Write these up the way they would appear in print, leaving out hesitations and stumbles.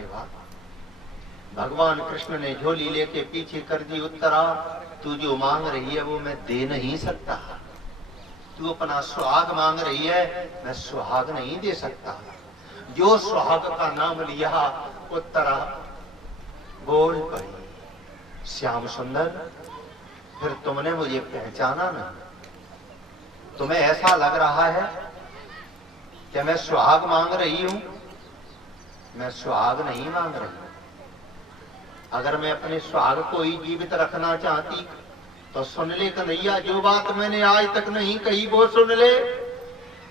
के बाद भगवान कृष्ण ने झोली लेके पीछे कर दी। उत्तरा, तू जो मांग रही है वो मैं दे नहीं सकता। तू अपना सुहाग मांग रही है, मैं सुहाग नहीं दे सकता। जो सुहाग का नाम लिया उत्तरा बोल पड़ी, श्याम सुंदर, फिर तुमने मुझे पहचाना नहीं। तुम्हें ऐसा लग रहा है कि मैं सुहाग मांग रही हूं? मैं सुहाग नहीं मांग रही। अगर मैं अपने सुहाग को ही जीवित रखना चाहती तो सुन ले कन्हैया, जो बात मैंने आज तक नहीं कही वो सुन ले।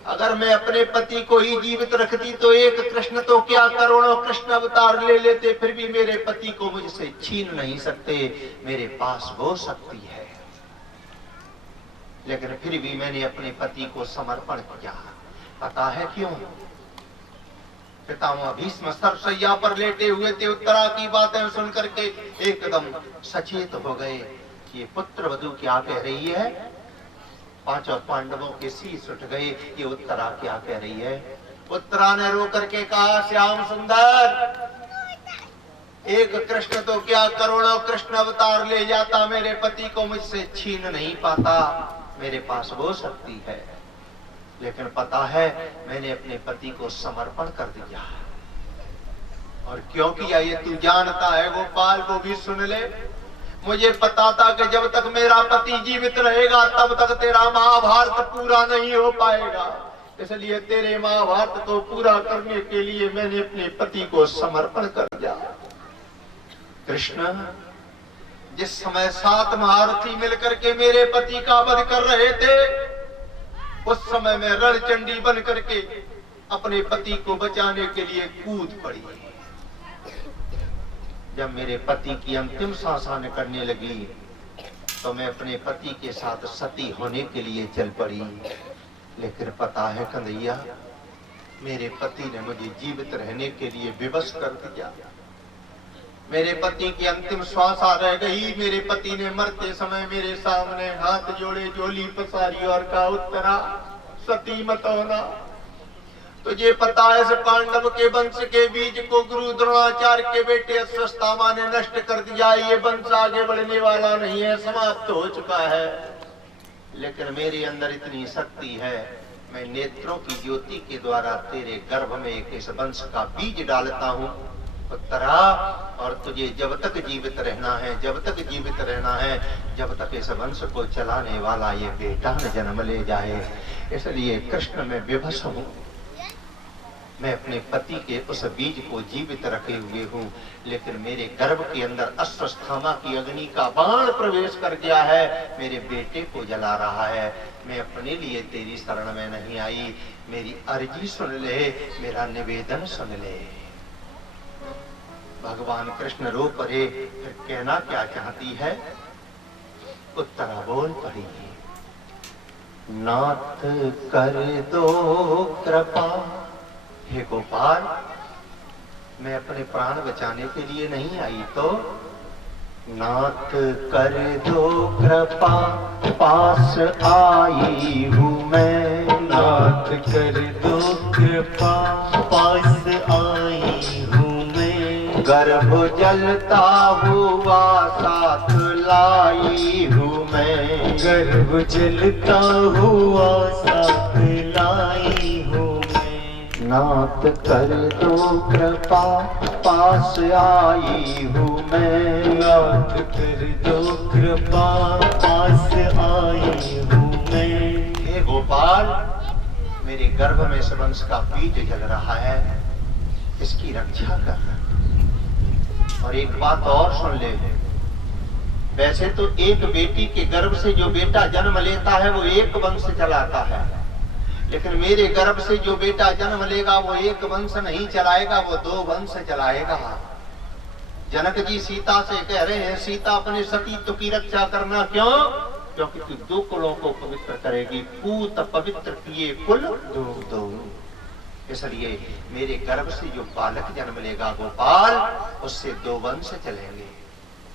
अगर मैं अपने पति को ही जीवित रखती तो एक कृष्ण तो क्या करोड़ों कृष्ण अवतार ले लेते, फिर भी मेरे पति को मुझसे छीन नहीं सकते। मेरे पास वो शक्ति है, लेकिन फिर भी मैंने अपने पति को समर्पण किया। पता है क्यों? पितामह भीष्म सरसैया पर लेटे हुए थे। उत्तरा की बातें सुनकर के एकदम सचेत हो गए कि ये पुत्र वधू क्या कह रही है। पांचों पांडवों के शीश उठ गए, ये उत्तरा क्या कह रही है। उत्तरा ने रो करके कहा, श्याम सुंदर, एक कृष्ण तो क्या करोड़ों कृष्ण अवतार ले जाता, मेरे पति को मुझसे छीन नहीं पाता। मेरे पास वो शक्ति है, लेकिन पता है मैंने अपने पति को समर्पण कर दिया। और क्यों किया ये तू जानता है गोपाल, वो भी सुन ले। मुझे पता था कि जब तक मेरा पति जीवित रहेगा तब तक तेरा महाभारत पूरा नहीं हो पाएगा, इसलिए तेरे महाभारत को पूरा करने के लिए मैंने अपने पति को समर्पण कर दिया। कृष्ण, जिस समय 7 महारथी मिलकर के मेरे पति का वध कर रहे थे, उस समय मैं रणचंडी बन करके अपने पति को बचाने के लिए कूद पड़ी। जब मेरे पति की अंतिम सांस करने लगी तो मैं अपने पति के साथ सती होने के लिए चल पड़ी। लेकिन पता है कन्हैया, मेरे पति ने मुझे जीवित रहने के लिए विवश कर दिया। मेरे पति की अंतिम श्वास रह गई। मेरे पति ने मरते समय मेरे सामने हाथ जोड़े, झोली पसारी और कहा, उत्तरा सती मत होना। तुझे पता है इस पांडव के वंश के बीज को गुरु द्रोणाचार्य के बेटे अश्वत्थामा ने नष्ट कर दिया। ये वंश आगे बढ़ने वाला नहीं है, समाप्त हो चुका है। लेकिन मेरे अंदर इतनी शक्ति है, मैं नेत्रों की ज्योति के द्वारा तेरे गर्भ में एक इस वंश का बीज डालता हूँ उत्तरा। और तुझे जब तक जीवित रहना है, जब तक जीवित रहना है, जब तक इस वंश को चलाने वाला ये बेटा न जन्म ले जाए। इसलिए कृष्ण में विवश हूँ। मैं अपने पति के उस बीज को जीवित रखे हुए हूँ, लेकिन मेरे गर्भ के अंदर अश्वत्थामा की अग्नि का बाण प्रवेश कर गया है, मेरे बेटे को जला रहा है। मैं अपने लिए तेरी शरण में नहीं आई, मेरी अर्जी सुन ले, मेरा निवेदन सुन ले। भगवान कृष्ण रो पड़े, फिर कहना क्या चाहती है। उत्तरा बोल पड़ी, नाथ कर दो कृपा। हे गोपाल, मैं अपने प्राण बचाने के लिए नहीं आई तो नाथ कर दो कृपा, पास आई हूँ मैं। नाथ कर दो कृपा, पास आई हूँ मैं। गर्भ जलता हुआ साथ लाई हूँ मैं। गर्भ जलता हुआ साथ लाई हूँ। नाथ कर दो कृपा, पास आई हूँ मैं। नाथ कर दो कृपा, पास आई हूँ मैं। हे गोपाल, मेरे गर्भ में इस वंश का बीज जल रहा है, इसकी रक्षा कर। और एक बात और सुन ले, वैसे तो एक बेटी के गर्भ से जो बेटा जन्म लेता है वो एक वंश चलाता है, लेकिन मेरे गर्भ से जो बेटा जन्म लेगा वो एक वंश नहीं चलाएगा, वो 2 वंश चलाएगा। जनक जी सीता से कह रहे हैं, सीता अपने सतीत्व की रक्षा करना। क्यों? क्योंकि तू 2 कुलों को पवित्र करेगी। पूत पवित्र किए कुल 2। इसलिए मेरे गर्भ से जो बालक जन्म लेगा गोपाल, उससे 2 वंश चलेंगे।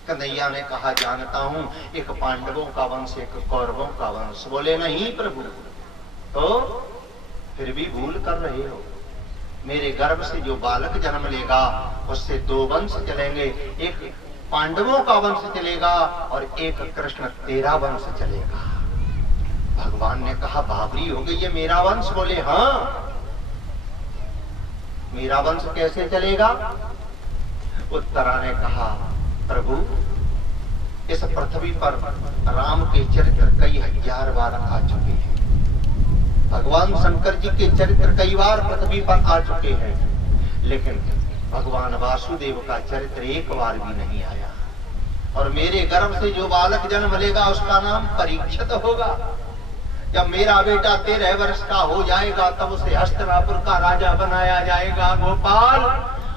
कन्हैया ने कहा, जानता हूं, एक पांडवों का वंश, एक कौरवों का वंश। बोले नहीं प्रभु, तो फिर भी भूल कर रहे हो। मेरे गर्भ से जो बालक जन्म लेगा उससे दो वंश चलेंगे, एक पांडवों का वंश चलेगा और एक कृष्ण तेरा वंश चलेगा। भगवान ने कहा बाबरी हो गई, ये मेरा वंश? बोले हाँ, मेरा वंश कैसे चलेगा? उत्तरा ने कहा प्रभु, इस पृथ्वी पर राम के चरित्र कई हजार बार आ चुके हैं, भगवान शंकर जी के चरित्र कई बार पृथ्वी पर आ चुके हैं, लेकिन भगवान वासुदेव का चरित्र एक बार भी नहीं आया। और मेरे गर्भ से जो बालक जन्म लेगा उसका नाम परीक्षित होगा। जब मेरा बेटा 13 वर्ष का हो जाएगा तब उसे हस्तिनापुर का राजा बनाया जाएगा गोपाल।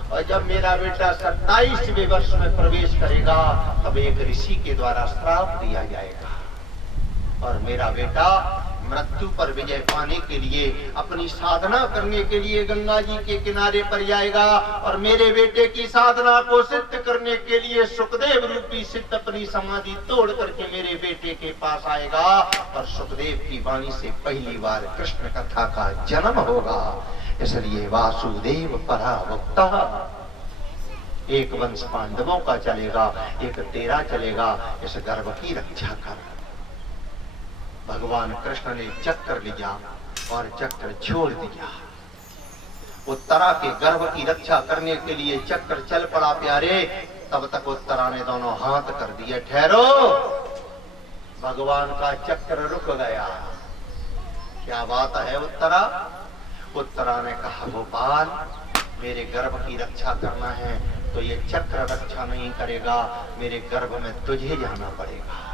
और जब मेरा बेटा 27वें वर्ष में प्रवेश करेगा तब एक ऋषि के द्वारा श्राप दिया जाएगा और मेरा बेटा मृत्यु पर विजय पाने के लिए, अपनी साधना करने के लिए गंगा जी के किनारे पर जाएगा और मेरे बेटे की साधना को सिद्ध करने के लिए सुखदेव रूपी सिद्ध अपनी समाधि तोड़ करके मेरे बेटे के पास आएगा और सुखदेव की वाणी से पहली बार कृष्ण कथा का जन्म होगा। इसलिए वासुदेव परावक्ता। एक वंश पांडवों का चलेगा, एक तेरा चलेगा, इस गर्भ की रक्षा कर। भगवान कृष्ण ने चक्र लिया और चक्र छोड़ दिया। उत्तरा के गर्भ की रक्षा करने के लिए चक्र चल पड़ा प्यारे। तब तक उत्तरा ने दोनों हाथ कर दिए, ठहरो। भगवान का चक्र रुक गया। क्या बात है उत्तरा? उत्तरा ने कहा गोपाल, मेरे गर्भ की रक्षा करना है तो ये चक्र रक्षा नहीं करेगा, मेरे गर्भ में तुझे जाना पड़ेगा।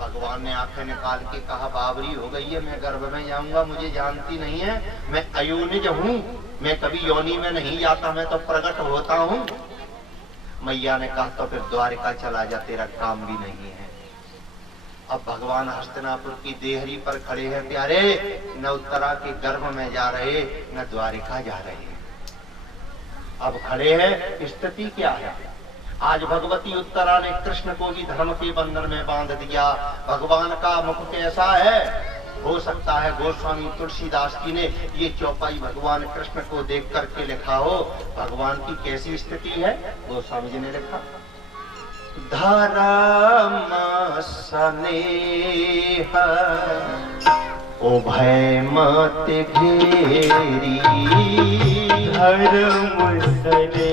भगवान ने आंखें निकाल के कहा बाबरी हो गई है, मैं गर्भ में जाऊंगा, मुझे जानती नहीं है, मैं अयोनिज हूँ, मैं कभी योनि में नहीं जाता, मैं तो प्रकट होता हूँ। मैया ने कहा तो फिर द्वारिका चला जा, तेरा काम भी नहीं है। अब भगवान हस्तिनापुर की देहरी पर खड़े हैं प्यारे, न उत्तरा के गर्भ में जा रहे न द्वारिका जा रहे। अब खड़े हैं, स्थिति क्या है? आज भगवती उत्तरा ने कृष्ण को भी धर्म के बंधन में बांध दिया। भगवान का मुख कैसा है? हो सकता है गोस्वामी तुलसीदास जी ने ये चौपाई भगवान कृष्ण को देख करके लिखा हो। भगवान की कैसी स्थिति है? गोस्वामी जी ने लिखा, धर्म स्नेह उभय मत घेरी, धर्म स्नेह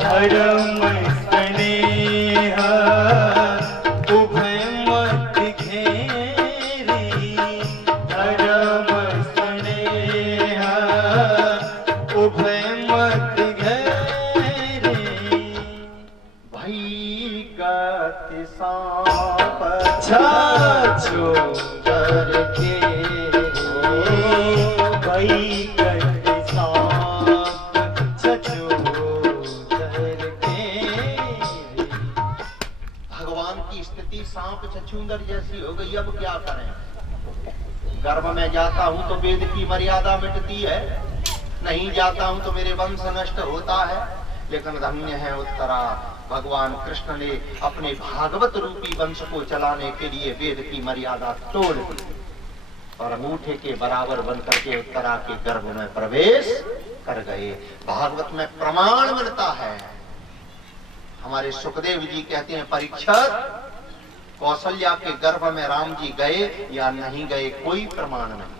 धर्म स्नेह उभय मत घेरी, धर्म स्नेह उभय मत घेरी। भई गति सांप छछूंदर घेरी, भई गति सांप छछूंदर घेरी। भगवान की स्थिति सांप छछूंदर जैसी हो गई। अब क्या करें? गर्भ में जाता हूं तो वेद की मर्यादा मिटती है, नहीं जाता हूं तो मेरे वंश नष्ट होता है। लेकिन धन्य है उत्तरा, भगवान कृष्ण ने अपने भागवत रूपी वंश को चलाने के लिए वेद की मर्यादा तोड़ दी और अंगूठे के बराबर बनकर के उत्तरा के गर्भ में प्रवेश कर गए। भागवत में प्रमाण मिलता है। हमारे सुखदेव जी कहते हैं, परीक्षित, कौशल्या के गर्भ में राम जी गए या नहीं गए कोई प्रमाण नहीं।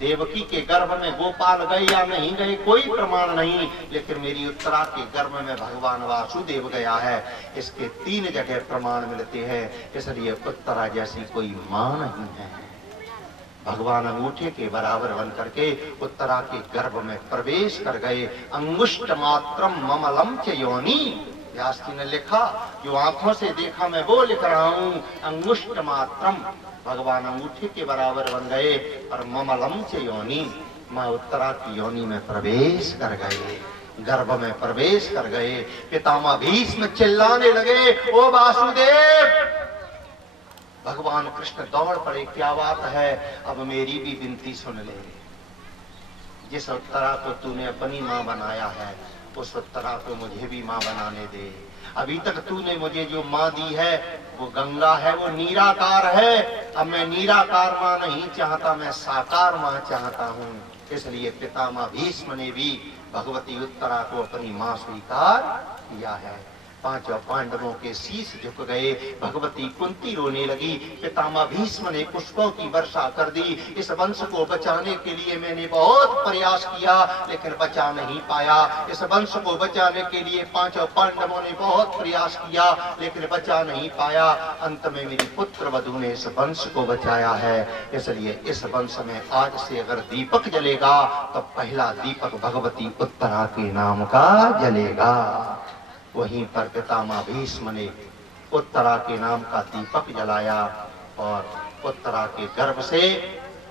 देवकी के गर्भ में गोपाल गए या नहीं गए कोई प्रमाण नहीं, लेकिन मेरी उत्तरा के गर्भ में भगवान वासुदेव गया है, इसके 3 जगह प्रमाण मिलते हैं। इसलिए उत्तरा जैसी कोई मां नहीं है। भगवान अंगूठे के बराबर बन करके उत्तरा के गर्भ में प्रवेश कर गए। अंगुष्ठ मात्रम ममलम च योनि, व्यास जी ने लिखा, जो आंखों से देखा मैं वो लिख रहा हूँ। अंगुष्ठ मात्रम, भगवान अंगूठे के बराबर बन गए और ममलम च योनि, मैं उत्तरा की योनि में प्रवेश कर गए, गर्भ में प्रवेश कर गए। पितामह भीष्म चिल्लाने लगे, ओ वासुदेव! भगवान कृष्ण दौड़ पड़े, क्या बात है? अब मेरी भी विनती सुन ले। जिस उत्तरा को तूने अपनी मां बनाया है उस उत्तरा को मुझे भी माँ बनाने दे। अभी तक तूने मुझे जो माँ दी है वो गंगा है, वो निराकार है। अब मैं निराकार माँ नहीं चाहता, मैं साकार माँ चाहता हूँ। इसलिए पितामह भीष्म ने भी भगवती उत्तरा को अपनी माँ स्वीकार किया है। पांचों पांडवों के शीश झुक गए। भगवती कुंती रोने लगी। पितामह भीष्म ने पुष्पों की वर्षा कर दी। इस वंश को बचाने के लिए मैंने बहुत प्रयास किया, लेकिन बचा नहीं पाया। इस वंश को बचाने के लिए पांचों पांडवों ने बहुत प्रयास किया, लेकिन बचा नहीं पाया। अंत में मेरी पुत्र वधु ने इस वंश को बचाया है। इसलिए इस वंश में आज से अगर दीपक जलेगा तो पहला दीपक भगवती उत्तरा के नाम का जलेगा। वहीं पर पितामह भीष्म ने उत्तरा के नाम का दीपक जलाया और उत्तरा के गर्भ से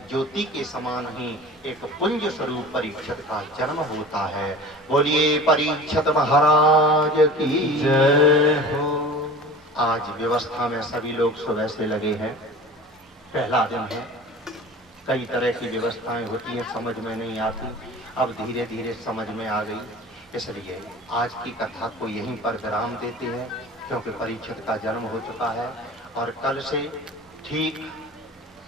ज्योति के समान ही एक पुंज स्वरूप परीक्षित का जन्म होता है। बोलिए परीक्षित महाराज की जय हो। आज व्यवस्था में सभी लोग सुबह से लगे हैं। पहला दिन है, कई तरह की व्यवस्थाएं होती हैं, समझ में नहीं आती। अब धीरे धीरे समझ में आ गई। इसलिए आज की कथा को यहीं पर विराम देते हैं, क्योंकि परीक्षित का जन्म हो चुका है। और कल से ठीक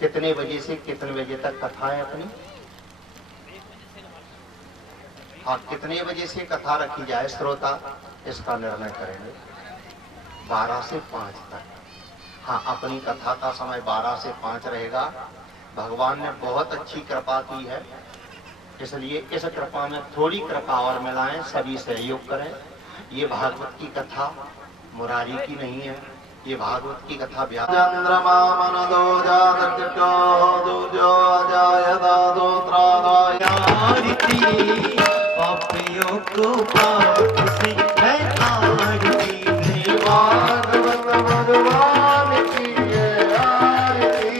कितने बजे से कितने बजे तक कथा है अपनी? हाँ, कितने बजे से कथा रखी जाए श्रोता, इसका निर्णय करेंगे। 12 से 5 तक। हाँ, अपनी कथा का समय 12 से 5 रहेगा। भगवान ने बहुत अच्छी कृपा की है, इसलिए इस कृपा में थोड़ी कृपा और मिलाएं, सभी सहयोग करें। ये भागवत की कथा मुरारी की नहीं है, ये भागवत की कथा चंद्रमा मनदो जातर्जो दुर्जो जायदा दोत्रादायारिति पापियों को पाप से है आरती। भागवत भगवान की ये आरती,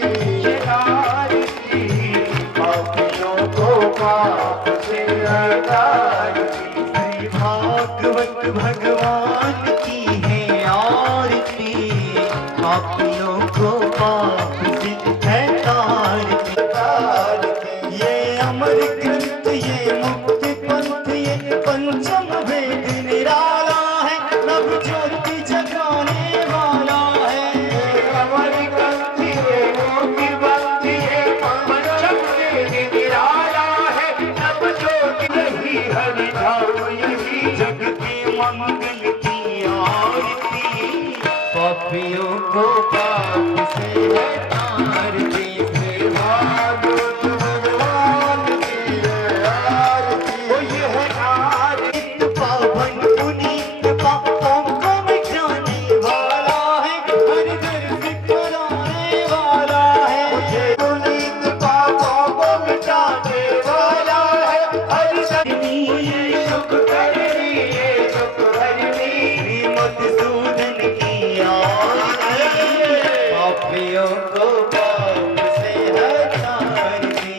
पापियों को पाप से हटारती। भागवत भगवान की है आरती, पापियों को पाप से है तारती। ये अमर ग्रंथ, ये मुक्ति पंथ, ये पंचम वेद निराला है, नव ज्योति जगाने वाला है। अमर ग्रंथ ये मुक्ति पंथ, ये पंचम वेद निराला है, नव ज्योति यही हरि धाम यही जग के मंगल की आरती, पापियों को पाप से है तारती। भागवत भगवान की ये आरती, ओ ये है आरती पावन पुनीत पापों को मिटाने वाला है, हर दर्द कराने वाला है। पुनीत पापों को मिटाने वाला है, हरि शक्ति ये सुख करनी, ये सुख हरनी। मधुसूदन की आरती, पापियों को पाप से है तारती।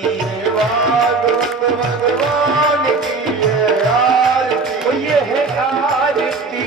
भागवत भगवान की ये आरती, ये है आरती,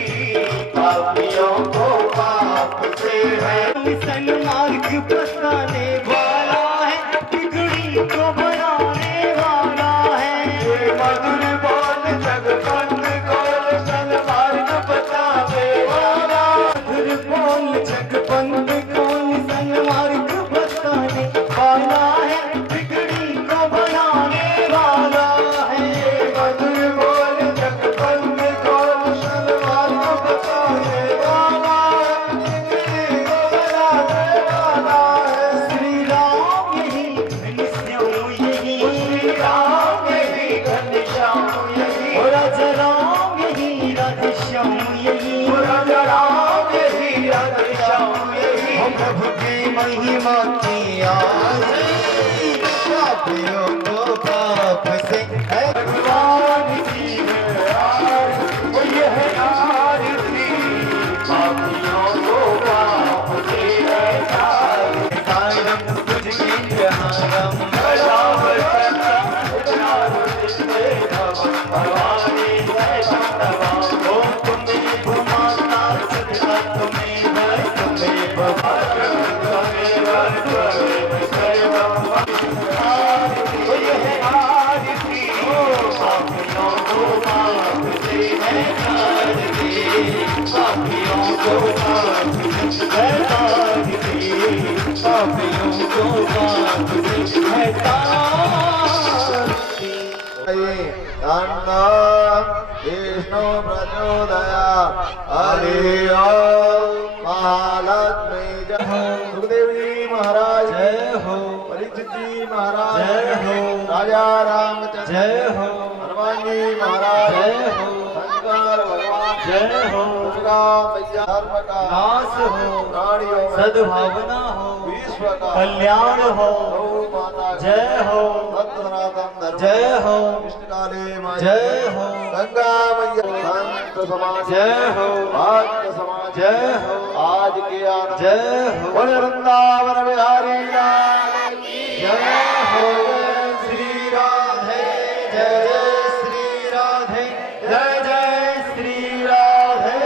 पापियों को पाप से है। सन्मार्ग बताने वाला है, बिगड़ी को बनाने वाला है। ये मधुर बोल जगपंथ को सन्मार्ग बतावे वाला, मधुर बोल जगपंथ को सन्मार्ग बताने वाला है, बिगड़ी को बनाने वाला है। मधुर बोल जगपंथ को सन्मार्ग बतावे वाला, किसी को बनाने वाला है। श्री राम यही घनश्याम यही, श्री राम यही घनश्याम यही, और राजा राम यही राधेश्याम यही, राजा राम यही राधेश्याम यही। हम प्रभु की महिमा की आरती, पापियों को पाप से है भगवान की है आरती, ये है आरती, पापियों को पाप से है तारती। तारम तुझके हारम बराबर करता चारों दिशे नमः, भवानी जय शंकर ओ तुम्हें घुमाता सदा तुम्हें भर तुम्हें भर तुम्हें को बांध दे है ताज तेरी, पापियों को बांध दे है ताज तेरी। विष्णु प्रचोदया हरि ओम महालक्ष्मी जय हो। सुखदेव जी महाराज जय हो, परीक्षित जी महाराज जय हो, राजा रामचंद्र जय हो, हनुमान जी महाराज जय हो, शंकर भगवान जय हो, दुर्गा मैया धर्म का नाश हो, प्राणियों में सद्भावना हो, विश्व का कल्याण हो, गौ माता का जय हो, सत्य सनातन धर्म जय हो, कृष्ण काली माँ जय हो, गंगा मैया संत समाज जय हो, भक्त समाज जय हो, आज के आनंद जय हो, बोले वृंदावन बिहारी लाल की जय हो, जय श्री राधे, जय जय श्री राधे, जय जय श्री राधे।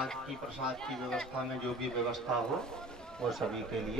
आज की प्रसाद की व्यवस्था में जो भी व्यवस्था हो वो सभी के लिए